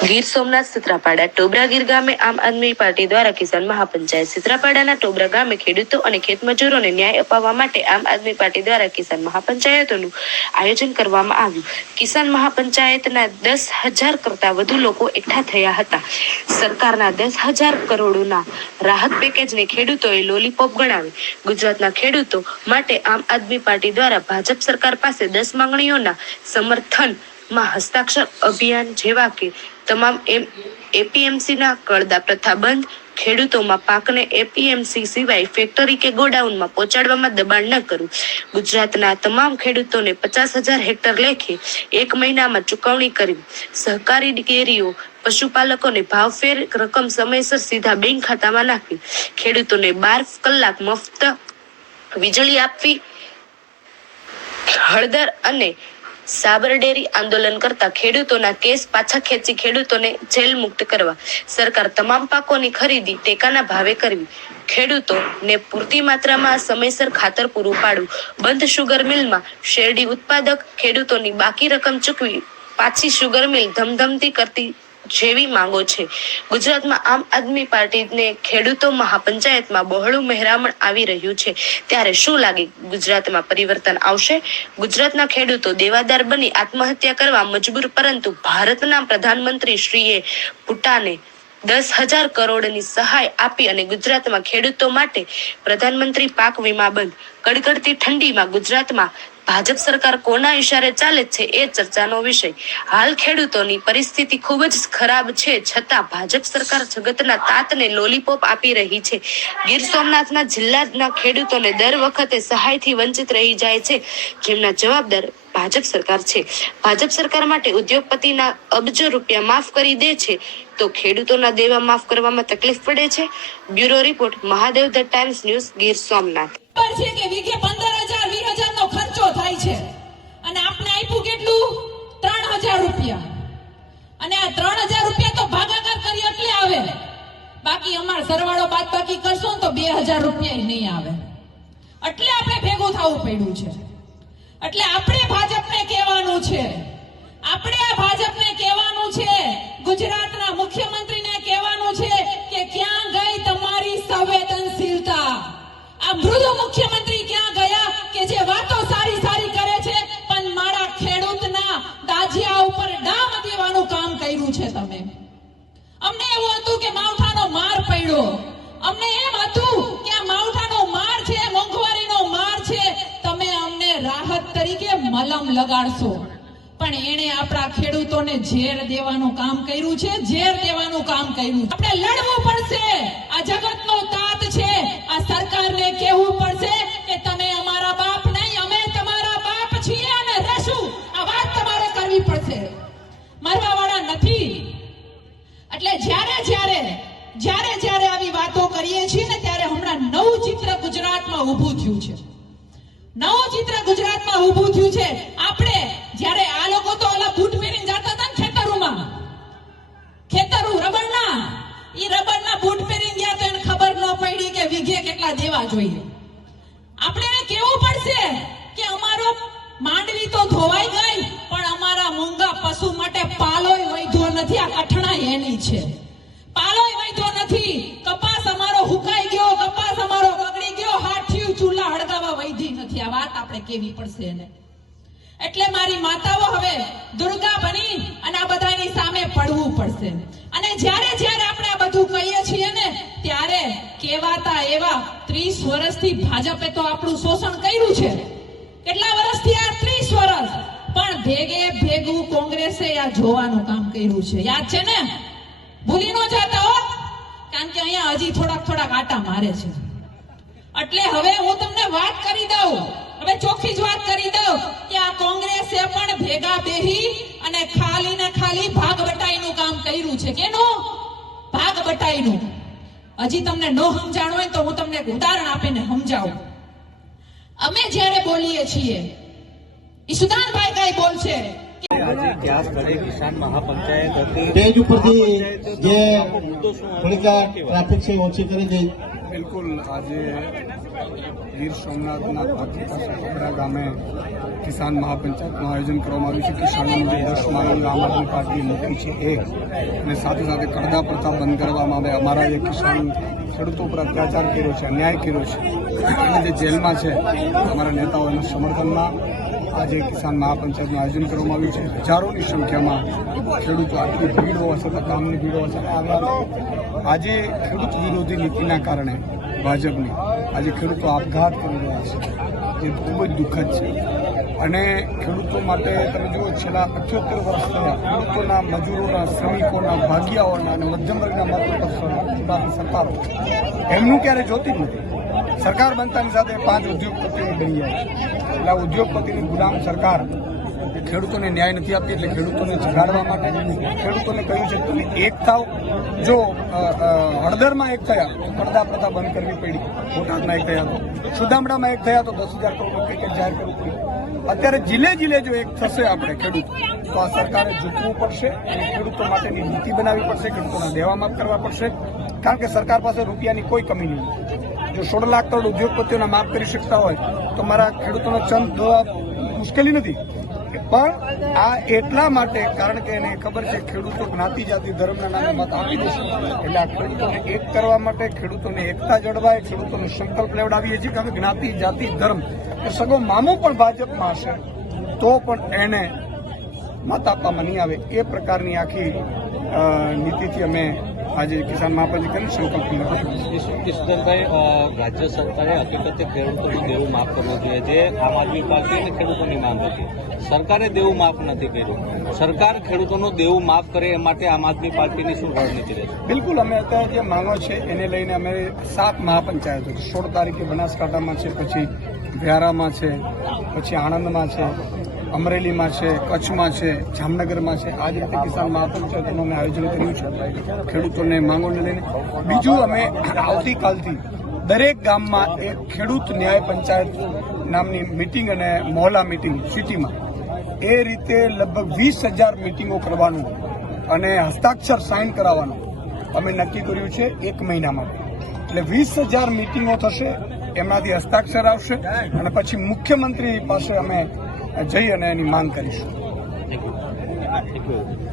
ગીર સોમનાથ સુત્રાપાડા ટોબરાગીર ગામે આમ આદમી પાર્ટી દ્વારા કિસાન મહાપંચાયત સુત્રાપાડાના ટોબરા ગામે ખેડૂતો અને ખેતમજૂરોને ન્યાય અપાવવા માટે આમ આદમી પાર્ટી દ્વારા કિસાન મહાપંચાયતોનું આયોજન કરવામાં આવ્યું. કિસાન મહાપંચાયતના 10,000 કરતા વધુ લોકો એકઠા થયા હતા. સરકારના 10,000 કરોડના રાહત પેકેજને ખેડૂતોએ લોલીપોપ ગણાવી. ગુજરાતના ખેડૂતો માટે આમ આદમી પાર્ટી દ્વારા ભાજપ સરકાર પાસે 10 માંગણીઓના સમર્થનમાં હસ્તાક્ષર અભિયાન જેવા કે તમામ એપીએમસીના કળદા પ્રથા બંધ, ખેડૂતોમાં પાકને એપીએમસી સિવાય ફેક્ટરી કે ગોડાઉનમાં પહોંચાડવામાં દબાણ ન કરવું, ગુજરાતના તમામ ખેડૂતોને 50,000 હેક્ટર લેખે 1 મહિનામાં ચૂકવણી કરવી, સહકારી ડેરીઓ પશુપાલકોને ભાવફેર રકમ સમયસર સીધા બેંક ખાતામાં નાખવી, ખેડૂતોને 12 કલાક મફત વીજળી આપવી, હળદર અને સાબર ડેરી આંદોલન કરતા ખેડૂતોના કેસ પાછા ખેંચી ખેડૂતોને જેલ મુક્ત કરવા, સરકાર તમામ પાકોની ખરીદી ટેકાના ભાવે કરવી, ખેડૂતોને પૂરતી માત્રામાં સમયસર ખાતર પૂરું પાડવું, બંધ શુગર મિલમાં શેરડી ઉત્પાદક ખેડૂતોની બાકી રકમ ચૂકવી પાછી શુગર મિલ ધમધમતી કરતી જેવી માંગો છે. ગુજરાતમાં આમ આદમી પાર્ટીને ખેડૂતો મહાપંચાયતમાં બહોળું મહેરામણ આવી રહ્યું છે. ત્યારે શું લાગે ગુજરાતમાં પરિવર્તન આવશે? ગુજરાતના ખેડૂતો દેવાદાર બની આત્મહત્યા કરવા મજબૂર, પરંતુ ભારતના પ્રધાનમંત્રી શ્રીએ ભૂટાને 10,000 કરોડની સહાય આપી અને ગુજરાતમાં ખેડૂતો માટે પ્રધાનમંત્રી પાક વીમા બંધ. કડકડતી ઠંડીમાં ગુજરાતમાં ભાજપ સરકાર કોના ઇશારે ચાલે છે એ ચર્ચાનો વિષય. હાલ ખેડૂતોની પરિસ્થિતિ ખૂબ જ ખરાબ છે, છતાં ભાજપ સરકાર જગતના તાતને લોલીપોપ આપી રહી છે. ગીર સોમનાથના જિલ્લાના ખેડૂતોને દર વખતે સહાયથી વંચિત રહી જાય છે, જેમના જવાબદાર ભાજપ સરકાર છે. ભાજપ સરકાર માટે ઉદ્યોગપતિના અબજો રૂપિયા માફ કરી દે છે તો ખેડૂતોના દેવા માફ કરવામાં તકલીફ પડે છે. Bureau report, Mahadev the times news, Gir Somnath. છે કે વીઘે 15,000 20,000 નો ખર્ચો થાય છે અને આપને આપ્યું કેટલું? 3,000 રૂપિયા. અને આ 3,000 રૂપિયા તો ભાગાકાર કરી એટલે આવે, બાકી અમાર સરવાળો બાદ બાકી કરશો ને તો 2,000 રૂપિયા નહીં આવે. એટલે આપણે ભેગું થવું પડ્યું છે. એટલે આપણે ભાજપને કહેવાનું છે, ગુજરાતના મુખ્યમંત્રીને કહેવાનું છે કે ક્યાં ગઈ તમારી સંવેદનશીલતા? આ મૃદુ મુખ્યમંત્રી ક્યાં ગયા કે જે વાતો સારી સારી કરે છે પણ મારા ખેડૂતના દાજિયા ઉપર ડામ દેવાનું કામ કર્યું છે તમે? અમને એવું હતું કે માવઠાનો માર પડ્યો, અમને એમ હતું કે આ માવઠાનો માર છે, મોંઘવારીનો માર છે, તમે અમને રાહત તરીકે મલમ લગાડશો. પણ એને આપણા ખેડૂતોને ઝેર દેવાનું કામ કર્યું છે, આપણે લડવું પડશે. આ જગતનો તાત છે, આ સરકારને કહેવું પડશે કે તમે અમારા બાપ નહીં, અમે તમારા બાપ છીએ અને રહેશું. આ વાત તમારે કરવી પડશે, મરવાવાળા નથી. એટલે જ્યારે આવી વાતો કરીએ છીએ ને ત્યારે હમણાં નવું ચિત્ર ગુજરાતમાં ઊભું થયું છે. આપણે જ્યારે આ લોકો તો ઓલા બૂટ પહેરીને જતા હતા ને ખેતરોમાં, રબરના બૂટ પહેરીને ગયા તો એને ખબર ન પડી કે વીઘે કેટલા દેવા જોઈએ. આપણે એને કહેવું પડશે કે અમારો માંડવી તો ધોવાઈ ગઈ પણ અમારા મૂંગા પશુ માટે પાલોય વૈધો નથી. આ કઠણા એની છે, પાલોય વૈધો નથી. કપાસ અમારો હુકાઈ ગયો, કપાસ અમારો બગડી ગયો, હાથિયું ચૂલા હળગાવા વૈધી નથી. આ વાત આપણે કેવી પડશે એને. એટલે મારી માતાઓ હવે દુર્ગા બની અને આ બધાની સામે પડવું પડશે. અને જ્યારે આપણે આ બધું કહીએ છીએ ને ત્યારે કહેવાતા એવા 30 વર્ષથી ભાજપે તો આપણું શોષણ કર્યું છે. કેટલા વર્ષથી? આ 30 વર્ષ. પણ ભેગું કોંગ્રેસે આ જોવાનું કામ કર્યું છે. યાદ છે ને? ભૂલી ન જાતા હો, કારણ કે અહીંયા હજી થોડાક આટા મારે છે. એટલે હવે હું તમને વાત કરી દઉં, હવે ચોખ્ખી જ વાત કરી દઉં કે આ કોંગ્રેસે પણ ભેગા બેહી અને ખાલી ભાગ બટાઈનું કામ કર્યું છે. કેનું? ભાગ બટાઈનું. હજી તમને ન સમજાણું હોય તો હું તમને એક ઉદાહરણ આપીને સમજાવું. અમે જ્યારે બોલીએ છીએ, ઈશુદાનભાઈ કઈ બોલશે કિસાન મહાપંચાયત હતી, સ્ટેજ ઉપરથી જે થોડીક ટ્રાફિક છે ઓછી કરી દઈ. બિલકુલ આજે ગીર સોમનાથના પાછી પાસે કપડા ગામે કિસાન મહાપંચાયતનું આયોજન કરવામાં આવ્યું છે. કિસાનોનું જે 10 માંગ આમ આદમી પાર્ટીએ મૂકી છે એક, અને સાથે સાથે કડદા પ્રથા બંધ કરવામાં આવે. અમારા જે કિસાન ખેડૂતો પર અત્યાચાર કર્યો છે, અન્યાય કર્યો છે, અને જે જેલમાં છે, અમારા નેતાઓના સમર્થનમાં આજે કિસાન મહાપંચાયતનું આયોજન કરવામાં આવ્યું છે. હજારોની સંખ્યામાં ખેડૂતો, આટલી ભીડ હોવા છતાં, ગામની ભીડ હોવા છતાં આવ્યા. આજે ખેડૂત વિરોધી નીતિના કારણે ભાજપની આજે ખેડૂતો આપઘાત કરી રહ્યા છે, જે ખૂબ જ દુઃખદ છે. અને ખેડૂતો માટે તમે જુઓ, છેલ્લા 78 વર્ષ થયા ખેડૂતોના, મજૂરોના, શ્રમિકોના, ભાગિયાઓના અને મધ્યમ વર્ગના મતો પર સરકારો એમનું ક્યારે જોતી જ નથી. સરકાર બનતાની સાથે 5 ઉદ્યોગપતિઓ બની જાય છે. એટલે આ ઉદ્યોગપતિની ગુલામ સરકાર ખેડૂતોને ન્યાય નથી આપતી. એટલે ખેડૂતોને જગાડવા માટે ખેડૂતોને કહ્યું છે તમે એક થાવ. જો હળદરમાં એક થયા તો કડદા પ્રથા બંધ કરવી પડી, બોટાદમાં એક થયા તો, સુદામડામાં એક થયા તો 10,000 કરોડનું પેકેજ જાહેર કરવું પડ્યું. અત્યારે જિલ્લે જો એક થશે આપણે ખેડૂત, તો આ સરકારે ઝૂકવું પડશે અને ખેડૂતો માટેની નીતિ બનાવવી પડશે, ખેડૂતોના દેવા માફ કરવા પડશે. કારણ કે સરકાર પાસે રૂપિયાની કોઈ કમી નહીં. જો 16 લાખ કરોડ ઉદ્યોગપતિઓના માફ કરી શકતા હોય તો મારા ખેડૂતોનો ચંદ ધોવા મુશ્કેલી નથી. પણ આ એટલા માટે, કારણ કે એને ખબર છે ખેડૂતો જ્ઞાતિ, જાતિ, ધર્મના નામે મત આપી દેશે. એટલે આ ખેડૂતોને એક કરવા માટે, ખેડૂતોને એકતા જળવાય, ખેડૂતોને સંકલ્પ લેવડાવીએ છીએ કે જ્ઞાતિ, જાતિ, ધર્મ એ સગો મામો પણ ભાજપમાં હશે તો પણ એને મત આપવામાં નહીં આવે. એ પ્રકારની આખી નીતિથી અમે આજે કિસાન મહાપંચાયત કરીને સંકલ્પ લીધો. કિશોરભાઈ, રાજ્ય સરકારે હકીકતે ખેડૂતોનું દેવું માફ કરવું જોઈએ, જે આમ આદમી પાર્ટી અને ખેડૂતોની માંગ હતી. સરકારે દેવું માફ નથી કર્યું. સરકાર ખેડૂતોનું દેવું માફ કરે એ માટે આમ આદમી પાર્ટીની શું રણનીતિ રહેશે? બિલકુલ, અમે અત્યારે જે માંગો છે એને લઈને અમે 7 મહાપંચાયતો, 16 તારીખે બનાસકાંઠામાં છે, પછી વ્યારામાં છે, પછી આણંદમાં છે, અમરેલીમાં છે, કચ્છમાં છે, જામનગરમાં છે. આ જ રીતે કિસાન મહાપંચાયતનું અમે આયોજન કર્યું છે ખેડૂતોને માંગોને લઈને. બીજું, અમે આવતીકાલથી દરેક ગામમાં એક ખેડૂત ન્યાય પંચાયત નામની મિટિંગ અને મહોલ્લા મિટિંગ સિટીમાં, એ રીતે લગભગ 20,000 મિટિંગો કરવાનું અને હસ્તાક્ષર સાઇન કરાવવાનું અમે નક્કી કર્યું છે 1 મહિનામાં. એટલે 20,000 મિટિંગો થશે, એમનાથી હસ્તાક્ષર આવશે અને પછી મુખ્યમંત્રી પાસે અમે જઈ અને એની માંગ કરીશું. Thank you.